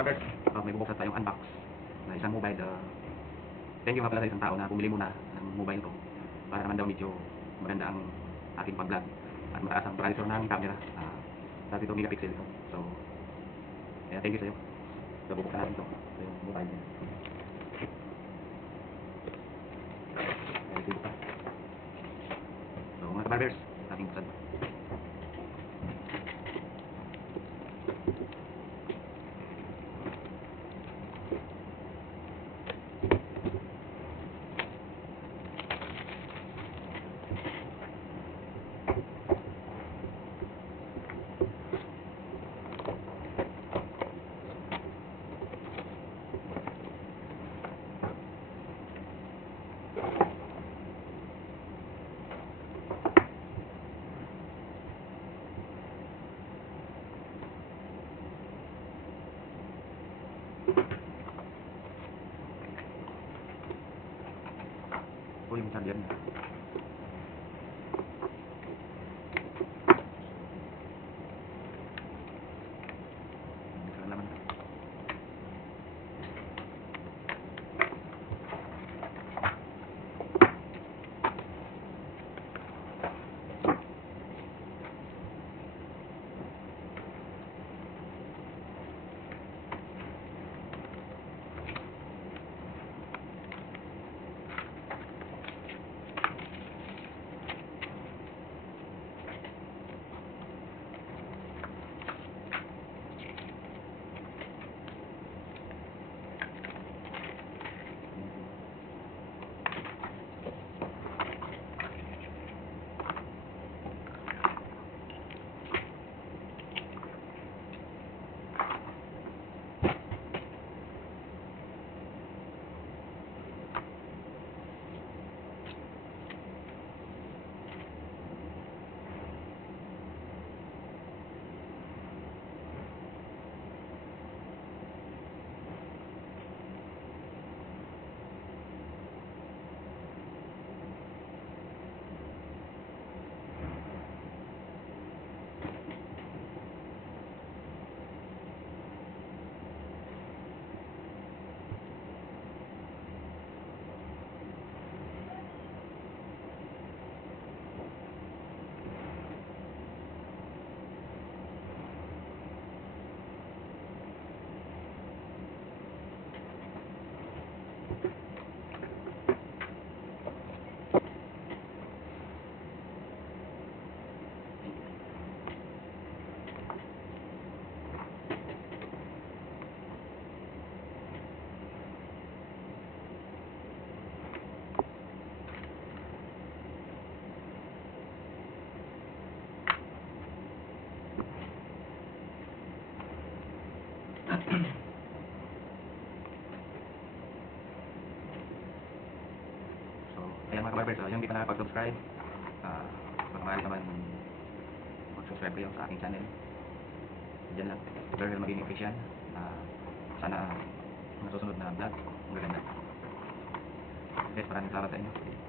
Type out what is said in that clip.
barbers, may bubuksan tayong unbox na isang mobile. Thank you nga pala sa isang tao na bumili muna ng mobile ko para naman daw medyo maganda ang ating pag-vlog at mataas ang processor ng camera. 32 megapixel ito. So, kaya thank you sa'yo. So, bubuksan natin ito. Ito yung mobile niya. So, mga barbers, ating buksan ito. Ito yung charger niya. So, ayan mga kabarbers, yung hindi pa nakapag-subscribe, kung maaari naman mag-subscribe kayo sa aking channel. Diyan lang, Berhel Maging Official. Sana mga susunod na vlog, magaganda. Yes, maraming salamat sa inyo.